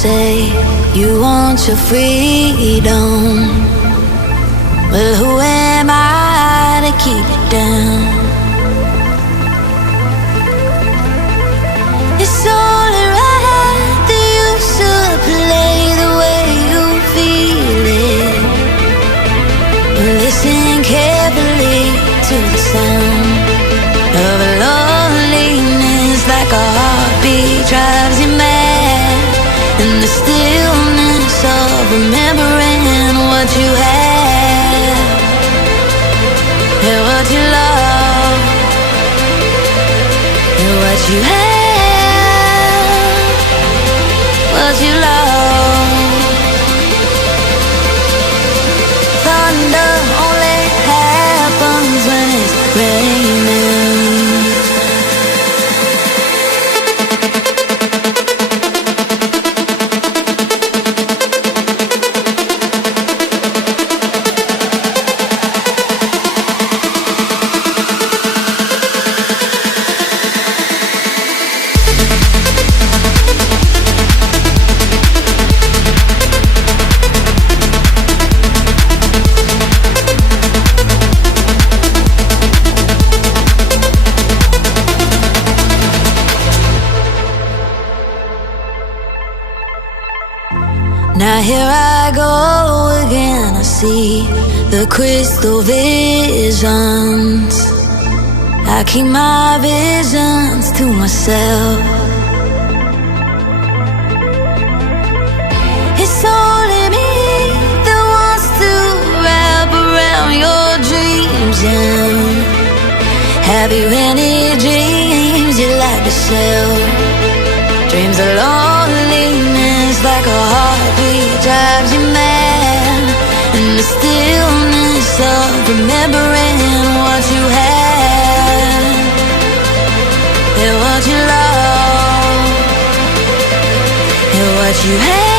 say you want your freedom. Well, who am I to keep it down? It's only right that you should play the way you feel it. But listen carefully to the sound of loneliness, like a heartbeat drives you mad. And the stillness of remembering what you had and what you love and what you had, what you love. Thunder only happens when it's raining. Now here I go again, I see the crystal visions. I keep my visions to myself. It's only me that wants to wrap around your dreams. And have you any dreams you like to sell? Dreams of loneliness, like a heartbeat drives you mad. And the stillness of remembering what you had and what you love and what you had.